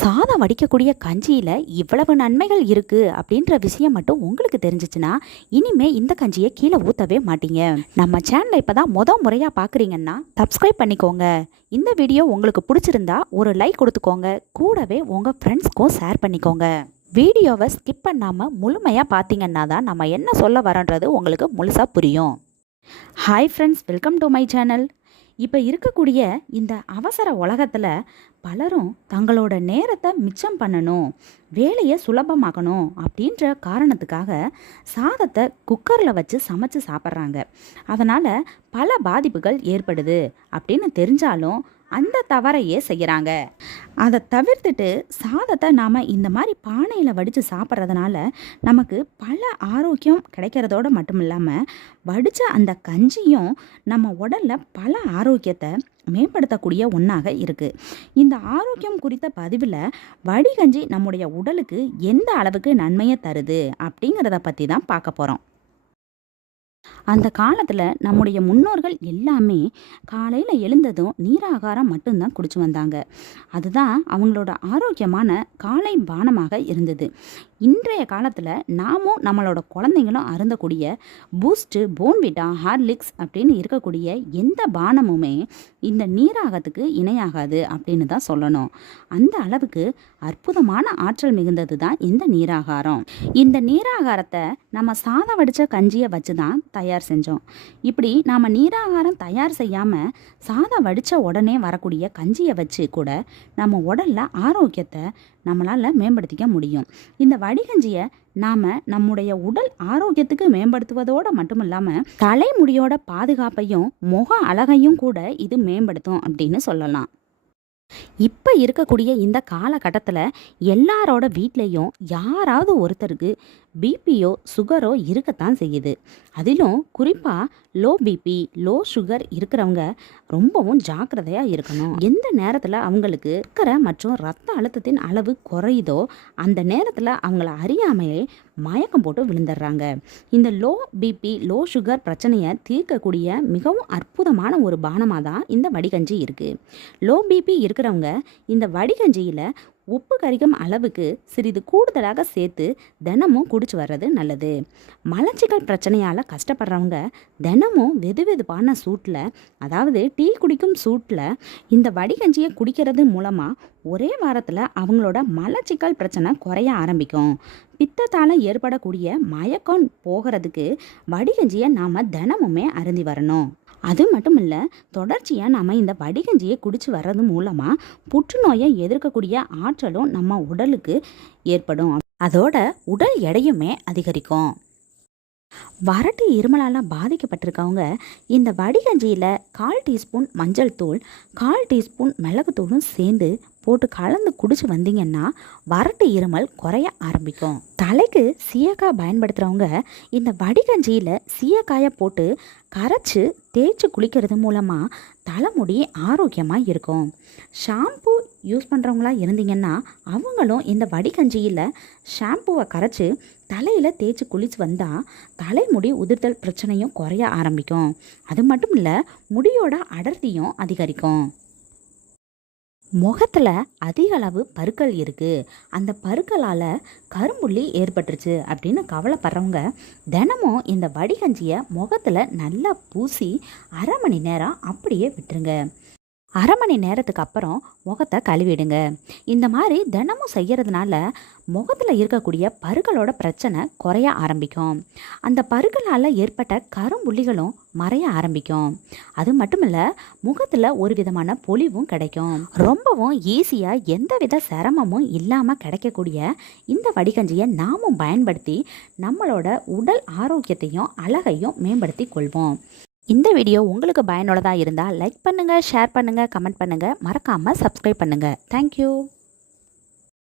சாதம் வடிக்கக்கூடிய கஞ்சியில் இவ்வளவு நன்மைகள் இருக்குது அப்படின்ற விஷயம் மட்டும் உங்களுக்கு தெரிஞ்சிச்சுன்னா இனிமே இந்த கஞ்சியை கீழே ஊற்றவே மாட்டீங்க. நம்ம சேனலை இப்போ தான் மொதல் முறையாக பார்க்குறீங்கன்னா சப்ஸ்கிரைப் பண்ணிக்கோங்க. இந்த வீடியோ உங்களுக்கு பிடிச்சிருந்தா ஒரு லைக் கொடுத்துக்கோங்க. கூடவே உங்கள் ஃப்ரெண்ட்ஸ்க்கும் ஷேர் பண்ணிக்கோங்க. வீடியோவை ஸ்கிப் பண்ணாமல் முழுமையாக பார்த்தீங்கன்னா தான் நம்ம என்ன சொல்ல வரோன்றது உங்களுக்கு முழுசாக புரியும். Hi friends welcome to my channel இப்போ இருக்கக்கூடிய இந்த அவசர உலகத்தில் பலரும் தங்களோட நேரத்தை மிச்சம் பண்ணணும் வேலையை சுலபமாக்கணும் அப்படின்ற காரணத்துக்காக சாதத்தை குக்கரில் வச்சு சமைச்சு சாப்பிட்றாங்க. அதனால் பல பாதிப்புகள் ஏற்படுது அப்படின்னு தெரிஞ்சாலும் அந்த தவறையே செய்கிறாங்க அதை தவிர்த்துட்டு சாதத்தை நாம் இந்த மாதிரி பானையில் வடித்து சாப்பிட்றதுனால நமக்கு பல ஆரோக்கியம் கிடைக்கிறதோடு மட்டும் இல்லாமல் வடித்த அந்த கஞ்சியும் நம்ம உடலில் பல ஆரோக்கியத்தை மேம்படுத்தக்கூடிய ஒன்றாக இருக்குது இந்த ஆரோக்கியம் குறித்த பதிவில் வடிகஞ்சி நம்முடைய உடலுக்கு எந்த அளவுக்கு நன்மையை தருது அப்படிங்கிறத பற்றி தான் பார்க்க போகிறோம் அந்த காலத்தில் நம்முடைய முன்னோர்கள் எல்லாமே காலையில் எழுந்ததும் நீராகாரம் மட்டும்தான் குடிச்சு வந்தாங்க. அதுதான் அவங்களோட ஆரோக்கியமான காலை பானமாக இருந்தது. இன்றைய காலத்தில் நாமும் நம்மளோட குழந்தைங்களும் அருந்தக்கூடிய பூஸ்ட்டு போன்விட்டா ஹார்லிக்ஸ் அப்படின்னு இருக்கக்கூடிய எந்த பானமுமே இந்த நீராகத்துக்கு இணையாகாது அப்படின்னு தான் சொல்லணும். அந்த அளவுக்கு அற்புதமான ஆற்றல் மிகுந்தது தான் இந்த நீராகாரம். இந்த நீராகாரத்தை நம்ம சாதம் வடித்த கஞ்சியை வச்சு தான் தயார் செஞ்சோம். இப்படி நாம் நீராகாரம் தயார் செய்யாமல் சாதம் வடித்த உடனே வரக்கூடிய கஞ்சியை வச்சு கூட நம்ம உடலில் ஆரோக்கியத்தை நம்மளால் மேம்படுத்திக்க முடியும். இந்த வடிகஞ்சியை நாம் நம்முடைய உடல் ஆரோக்கியத்துக்கு மேம்படுத்துவதோடு மட்டும் இல்லாமல் தலைமுடியோட பாதுகாப்பையும் முக அழகையும் கூட இது மேம்படுத்தும் அப்படின்னு சொல்லலாம். இப்போ இருக்கக்கூடிய இந்த காலகட்டத்தில் எல்லாரோட வீட்லேயும் யாராவது ஒருத்தருக்கு பிபியோ சுகரோ இருக்கத்தான் செய்யுது. அதிலும் குறிப்பாக லோ பிபி லோ சுகர் இருக்கிறவங்க ரொம்பவும் ஜாக்கிரதையாக இருக்கணும். எந்த நேரத்தில் அவங்களுக்கு சர்க்கரை மற்றும் ரத்த அழுத்தத்தின் அளவு குறையுதோ அந்த நேரத்தில் அவங்கள அறியாமையே மயக்கம் போட்டு விழுந்துடுறாங்க. இந்த லோ பிபி லோ சுகர் பிரச்சனையை தீர்க்கக்கூடிய மிகவும் அற்புதமான ஒரு பானமாக தான் இந்த வடிகஞ்சி இருக்குது லோ பிபி இருக்கிறவங்க இந்த வடிகஞ்சியில் உப்பு கரிக்கும் அளவுக்கு சிறிது கூடுதலாக சேர்த்து தினமும் குடிச்சு வர்றது நல்லது. மலச்சிக்கல் பிரச்சனையால் கஷ்டப்படுறவங்க தினமும் வெது வெதுப்பான சூட்டில் அதாவது டீ குடிக்கும் சூட்டில் இந்த வடிகஞ்சியை குடிக்கிறது மூலமாக ஒரே வாரத்தில் அவங்களோட மலச்சிக்கல் பிரச்சனை குறைய ஆரம்பிக்கும். பித்தத்தால் ஏற்படக்கூடிய மயக்கம் போகிறதுக்கு வடிகஞ்சியை நாம் தினமுமே அருந்தி வரணும். அது மட்டும் இல்லை தொடர்ச்சியாக நம்ம இந்த வடிகஞ்சியை குடிச்சு வர்றது மூலமாக புற்றுநோயை எதிர்க்கக்கூடிய ஆற்றலும் நம்ம உடலுக்கு ஏற்படும். அதோட உடல் எடையுமே அதிகரிக்கும். வறட்டு இருமலால் பாதிக்கப்பட்டிருக்கவங்க இந்த வடிகஞ்சியில் கால் டீஸ்பூன் மஞ்சள் தூள் கால் டீஸ்பூன் மிளகுத்தூளும் சேர்ந்து போட்டு கலந்து குடிச்சு வந்தீங்கன்னா வறட்டு இருமல் குறைய ஆரம்பிக்கும். தலைக்கு சீயக்காய் பயன்படுத்துகிறவங்க இந்த வடிகஞ்சியில் சீயக்காயை போட்டு கரைச்சி தேய்ச்சி குளிக்கிறது மூலமாக தலைமுடி ஆரோக்கியமாக இருக்கும். ஷாம்பு யூஸ் பண்ணுறவங்களா இருந்தீங்கன்னா அவங்களும் இந்த வடிகஞ்சியில் ஷாம்புவை கரைச்சி தலையில் தேய்ச்சி குளிச்சு வந்தால் தலைமுடி உதிர்தல் பிரச்சனையும் குறைய ஆரம்பிக்கும். அது மட்டும் இல்லை முடியோட அடர்த்தியும் அதிகரிக்கும். முகத்தில் அதிக அளவு பருக்கள் இருக்குது அந்த பருக்களால் கரும்புள்ளி ஏற்பட்டுருச்சு அப்படின்னு கவலைப்படுறவங்க தினமும் இந்த வடிகஞ்சியை முகத்தில் நல்லா பூசி அரை மணி நேரம் அப்படியே விட்டுருங்க. அரை மணி நேரத்துக்கு அப்புறம் முகத்தை கழுவிடுங்க. இந்த மாதிரி தினமும் செய்கிறதுனால முகத்தில் இருக்கக்கூடிய பருக்களோட பிரச்சனை குறைய ஆரம்பிக்கும். அந்த பருக்களால் ஏற்பட்ட கரும்புள்ளிகளும் மறைய ஆரம்பிக்கும். அது மட்டும் இல்லை முகத்தில் ஒரு விதமான பொலிவும் கிடைக்கும். ரொம்பவும் ஈஸியாக எந்தவித சிரமமும் இல்லாமல் கிடைக்கக்கூடிய இந்த வடிகஞ்சியை நாமும் பயன்படுத்தி நம்மளோட உடல் ஆரோக்கியத்தையும் அழகையும் மேம்படுத்தி கொள்வோம். இந்த வீடியோ உங்களுக்கு பயனுள்ளதாக இருந்தால் லைக் பண்ணுங்கள் ஷேர் பண்ணுங்கள் கமெண்ட் பண்ணுங்கள் மறக்காமல் சப்ஸ்கிரைப் பண்ணுங்கள் தேங்க்யூ